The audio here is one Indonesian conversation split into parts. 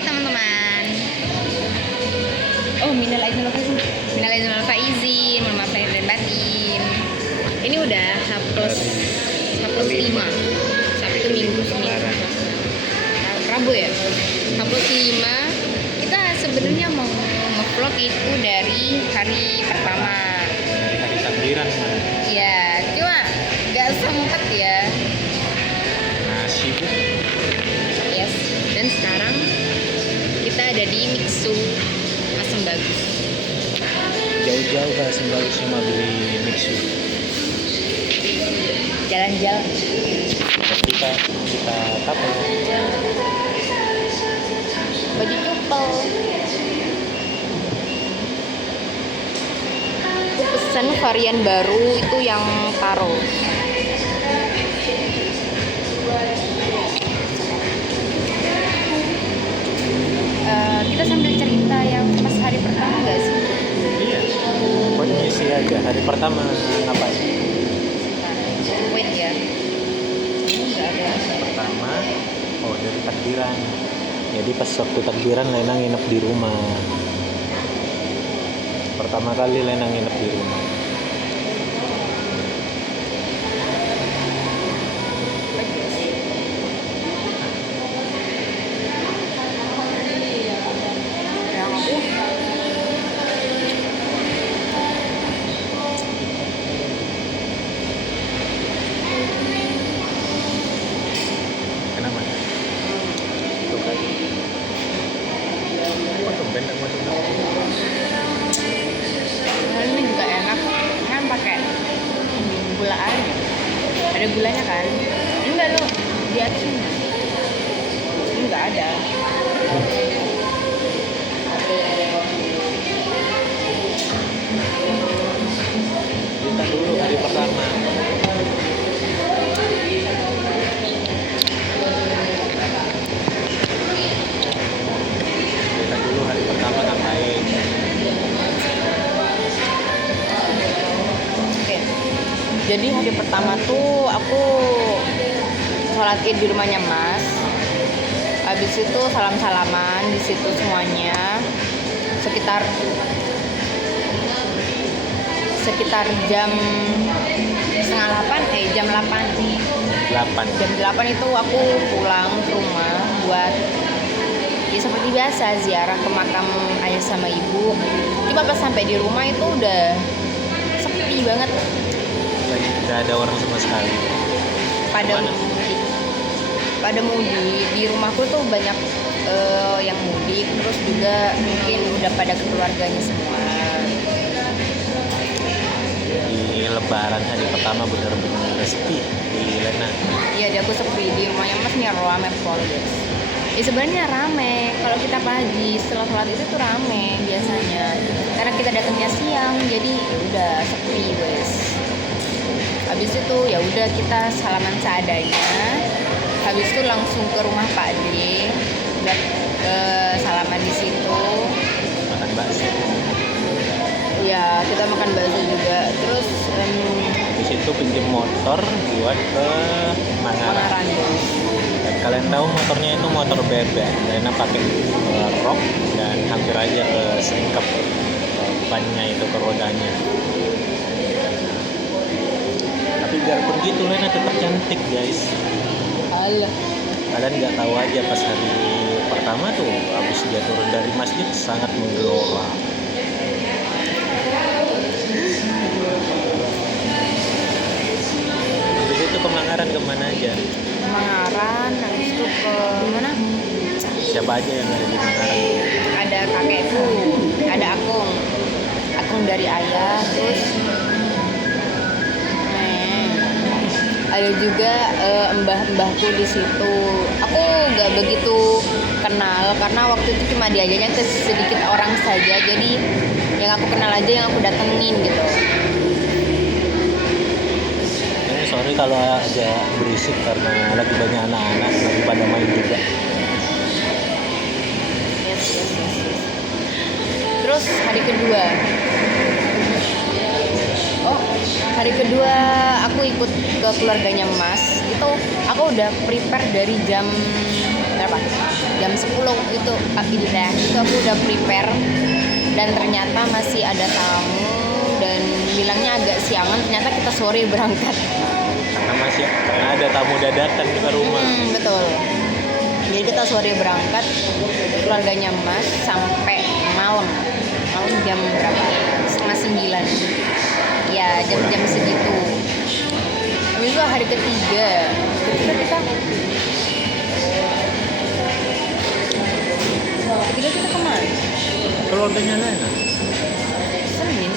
Hai teman-teman. Oh, minal aidin wal faizin. Minal aidin wal faizin, mohon maaf lahir dan batin. Ini udah H+5. Sabtu Minggu Senin. Rabu ya? H+5. Kita sebenarnya mau nge-vlog itu dari hari pertama. Dari hari takbiran. Ya, cuma nggak sempet ya. Nah, sibuk. Yes. Dan sekarang kita ada di Mixu Asem Bagus. Jauh-jauh ke Asem Bagus cuma beli mixu. Jalan-jalan. Kita tapel. Baju cupel. Aku pesan varian baru itu yang taro. Kita sambil cerita yang pas hari pertama nggak sih? Iya. Pokoknya isi aja. Hari pertama ngapain? Wait ya. Ini nggak ada. Pertama, dari takbiran. Jadi pas waktu takbiran Lena nginep di rumah. Pertama kali Lena nginep di rumah. Kenapa? Tuh kan. Kok tumben tak mau coba? Ini juga enak kan pakai gula aren ya? Ada gulanya kan? Enggak loh, di atas ini nggak ada. Kita dulu hari pertama. Kita dulu hari pertama ngapain? Oke. Jadi hari pertama tuh aku sholat id di rumahnya Mas. Habis itu salam-salaman di situ semuanya. Sekitar jam setengah 8, jam 8. 8. Jam 8 itu aku pulang ke rumah buat ya seperti biasa ziarah ke makam ayah sama ibu. Cuma pas sampai di rumah itu udah sepi banget. Gak ada orang sama sekali. Pada mudik. Di rumahku tuh banyak yang mudik, terus juga mungkin udah pada keluarganya semua. Di lebaran hari pertama benar-benar sepi di Lena. Iya, di aku sepi. Di rumahnya Mas nih rame pol guys. Ya sebenarnya rame. Kalau kita pagi setelah sholat itu tuh rame biasanya. Karena kita datangnya siang, jadi ya udah sepi guys. Habis itu ya udah kita salaman seadanya. Habis itu langsung ke rumah Pak D buat salaman di situ. Makan bakso. Ya kita makan bakso juga. Terus Di situ pinjam motor buat ke Mangaran. Dan kalian tahu motornya itu motor bebek. Lena pakai rok dan hampir aja ke selingkap bannya itu ke rodanya. Tapi biarpun gitu Lena tetap cantik guys. alah. Kalian nggak tahu aja pas hari pertama tuh habis dia turun dari masjid sangat menggelora. Habis itu ke Mangaran kemana aja? Mangaran, habis itu ke mana? Siapa aja yang ada di Mangaran? Ada kakekku, ada akung dari ayah, terus ada juga mbah-mbahku di situ. Aku nggak begitu kenal karena waktu itu cuma diajaknya ke sedikit orang saja, jadi yang aku kenal aja yang aku datengin gitu. Sorry kalau agak berisik karena lagi banyak anak-anak lagi pada main juga. Yes. Terus hari kedua aku ikut ke keluarganya Mas. Itu aku udah prepare dari jam berapa? Jam 10 itu aku udah prepare dan ternyata masih ada tamu dan bilangnya agak siangan, ternyata kita sore berangkat. Karena ada tamu dadakan ke rumah. Betul. Jadi kita sore berangkat, keluarganya Mas sampai malam jam berapa? 8:30. Ya jam segitu. Habis itu hari ketiga kita kemana? Keluarganya Lena Senin.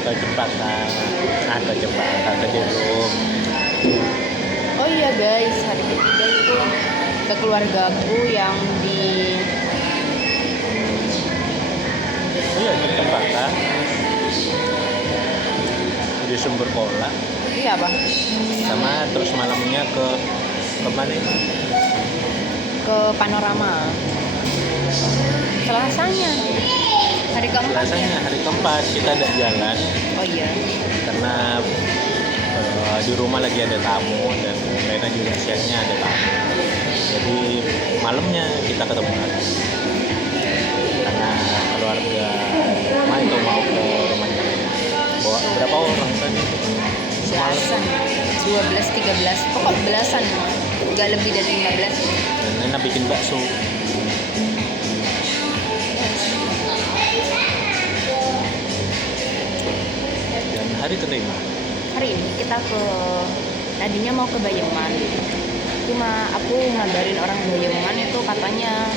ke Jepatan, ke Jeruk. Oh iya guys, hari ketiga itu ke keluargaku yang di Ke Jepatan, di Sumber Kola. iya apa? Sama terus malamnya ke mana itu? Ke Panorama. Selasanya hari keempat. Hari keempat kita ada jalan Oh iya. karena di rumah lagi ada tamu dan Lena juga siangnya ada tamu. Jadi malamnya kita ketemu lagi. Karena keluarga rumah itu mau ke rumahnya Lena. Bawa berapa orang tadi? Belasan, 12, 13, pokok belasan, nggak lebih dari 15. Dan Lena bikin bakso. Dan hari kelima. Hari ini kita tadinya mau ke Bayeman, cuma aku ngabarin orang Bayeman itu katanya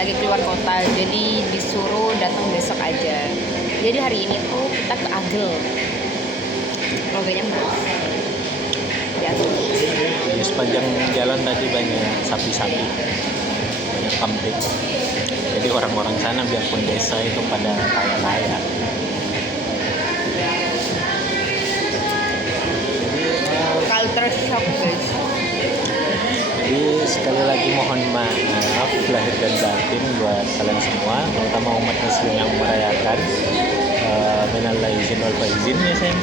lagi keluar kota, jadi disuruh datang besok aja. Jadi hari ini tuh kita ke Agel, keluarganya Mas. Ya, Di sepanjang jalan tadi banyak sapi-sapi, banyak kambing. Jadi orang-orang sana biarpun desa itu pada kaya-kaya. culture shock guys. Jadi sekali lagi mohon maaf lahir dan batin buat kalian semua, terutama umat muslim yang merayakan minal aizin wal faizin ya sayang.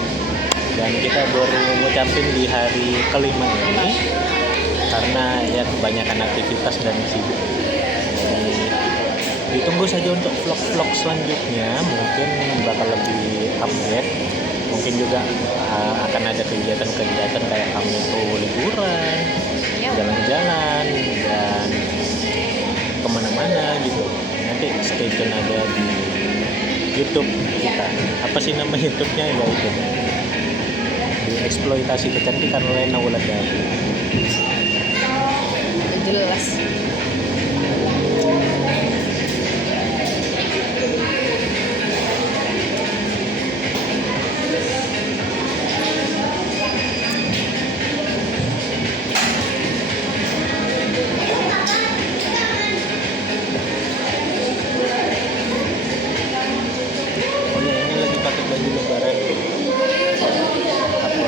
Dan kita baru ngucapin di hari kelima ini karena ya kebanyakan aktivitas dan sibuk. Jadi ditunggu saja untuk vlog-vlog selanjutnya, mungkin bakal lebih update. Mungkin juga akan ada kegiatan-kegiatan kayak kami itu liburan, jalan-jalan dan kemana-mana gitu. Nanti stay tune aja di YouTube kita. Apa sih nama YouTube-nya ya itu? Di eksploitasi kecantikan Lena Wulandari. Jelas. Oh ya, ini lagi pakai baju lebaran. Apa?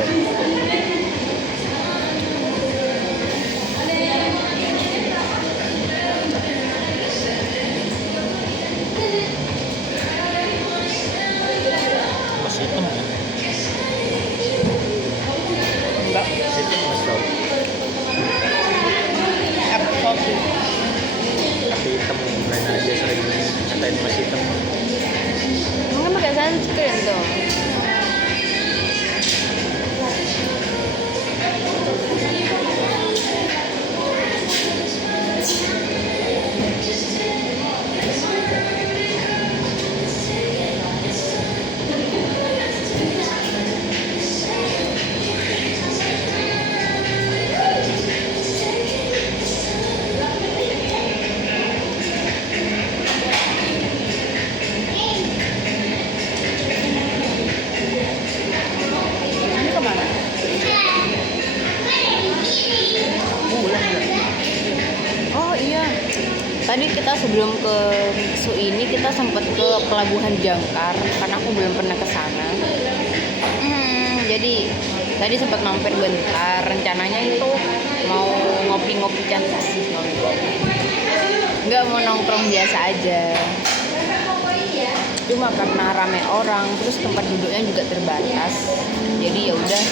Masih hitam ya? Enggak. Hitam Mas Rob. Kopi. Tapi hitam lain aja sering ngatain Mas hitam. Mungkin pakai sunscreen tuh. Ini kemana? Oh iya. Tadi kita sebelum ke Mixu ini kita sempat ke Pelabuhan Jangkar karena aku belum pernah ke sana. Jadi tadi sempat mampir bentar. Rencananya itu mau ngopi-ngopi cantik sih, nggak mau nongkrong biasa aja. Cuma karena rame orang, terus tempat duduknya juga terbatas. Jadi ya udah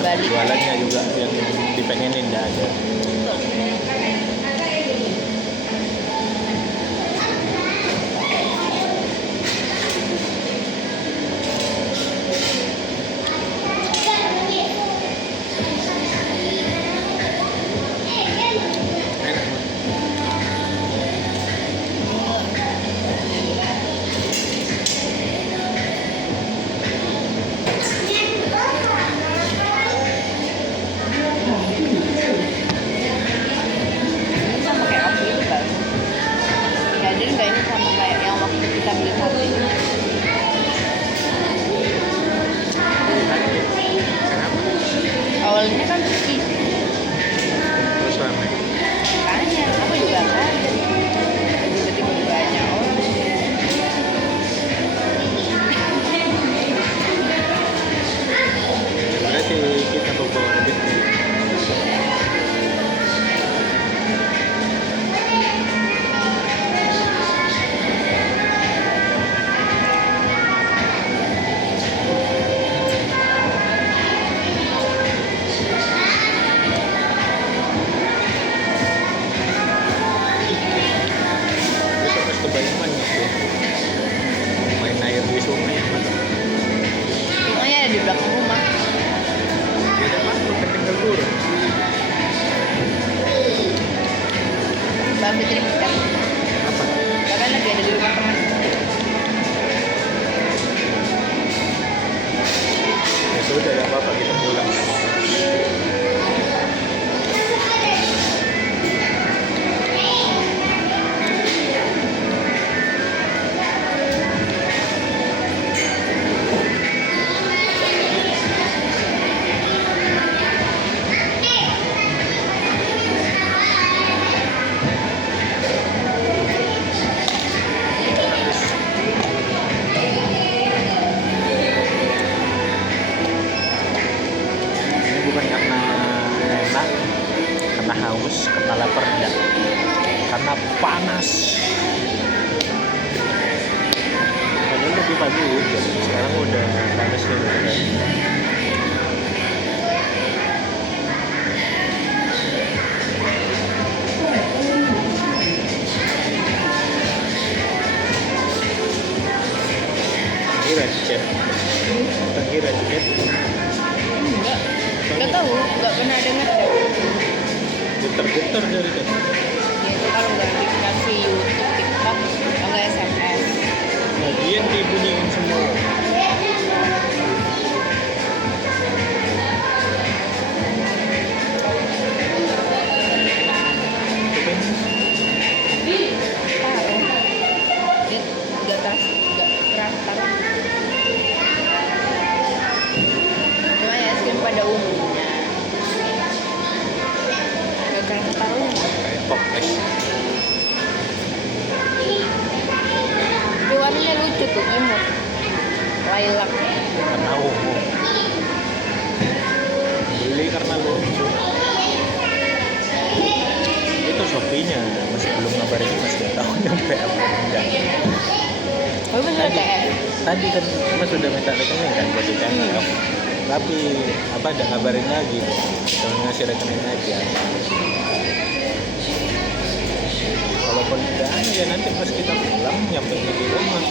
balik. Jualannya juga yang dipengenin nggak ada. Fitri bentar. Apa? Kakak lagi ada di rumah teman. Ya sudah, nggak apa-apa, kita pulang. Ini bukan karena enak, karena haus, karena lapar, enggak. Karena panas. Padahal tadi pagi hujan, sekarang udah panas dulu. Kira chat, kira chat, Enggak tahu, enggak pernah dengar deh. putar-putar dari tadi. Itu kalau nggak dikasih YouTube, TikTok, atau nggak SMS. Bagian dibunyiin semua. Taruh. Dia nggak teratar. Cuma ya es krim pada umumnya. Nggak kerasa taruhnya. Kayak toples. Tapi warnanya lucu tuh, imut. Lilac. Karena umum. Beli karena lucu. Itu Shopee-nya masih belum ngabarin, masih nggak tahu nyampe apa enggak. Oh, bener TF. Tadi kan Mas sudah minta rekening kan buat di TikTok. Tapi apa ada ngabarin lagi, cuma ngasih rekening aja. Kalaupun tidak ya nanti pas kita pulang nyampe di rumah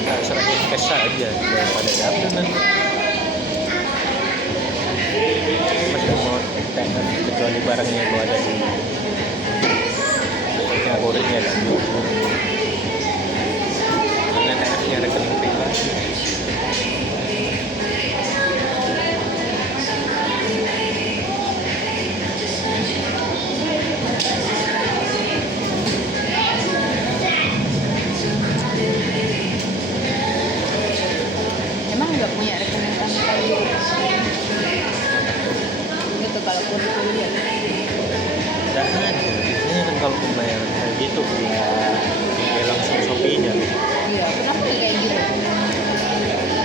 kita serahin cash aja daripada dapet nanti. Mas gak mau TF kecuali barangnya itu ada di kurirnya ada di karena TF-nya rekening pribadi. Emang nggak punya rekening tanpa gitu kalau kuliah. Nggak ada, biasanya kan kalau pembayaran kayak gitu ya langsung Shopee-nya. Iya, kenapa nggak kayak gitu?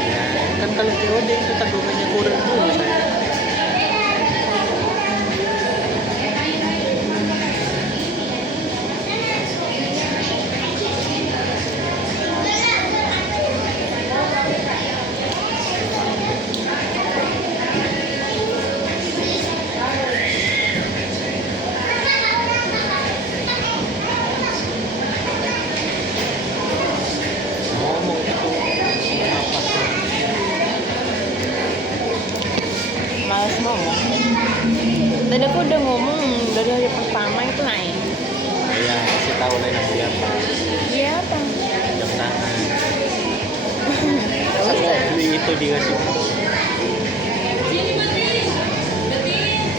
Ya kan kalau COD itu tanggungannya kurir dulu saya. Ngomong itu apa? Males ngomong. Tadi aku udah ngomong dari hari pertama itu naik. Ya kasih tahu lain siapa. Iya apa? Jam tangan. Gak Kalau usah. beli itu dikasih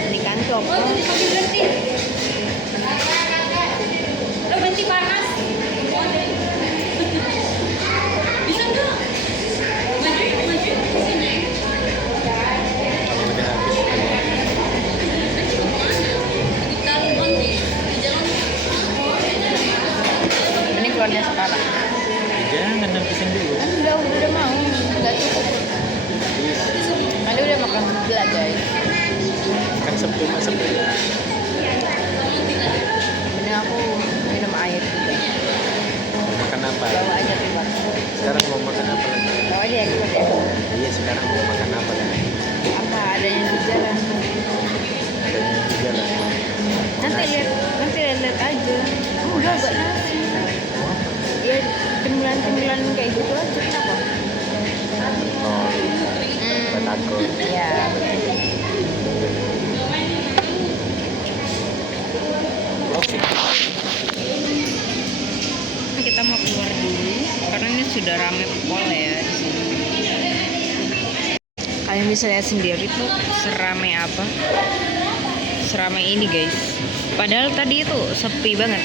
Di kantor. Berhenti panas. Bisa nggak? Maju sini. kalau udah habis keluar. Di jalan di jalan. Ini keluarnya sekarang. Jangan habisin dulu. Udah mau. Nggak cukup. Tadi udah makan sebelah guys. Kan cuma sebelah. Mending aku minum air juga. Mau makan apa? Bawa aja keluar. Sekarang mau makan apa lagi? Bawa aja ya keluar ya. Iya sekarang mau makan apa lagi? Apa adanya di jalan. Adanya di jalan. Nanti lihat aja. Enggak nasi. Ya cemilan kayak gitu aja kenapa? Oh, takut. Ya betul. Oke. bisa lihat sendiri tuh seramai apa. Seramai ini guys. Padahal tadi itu sepi banget.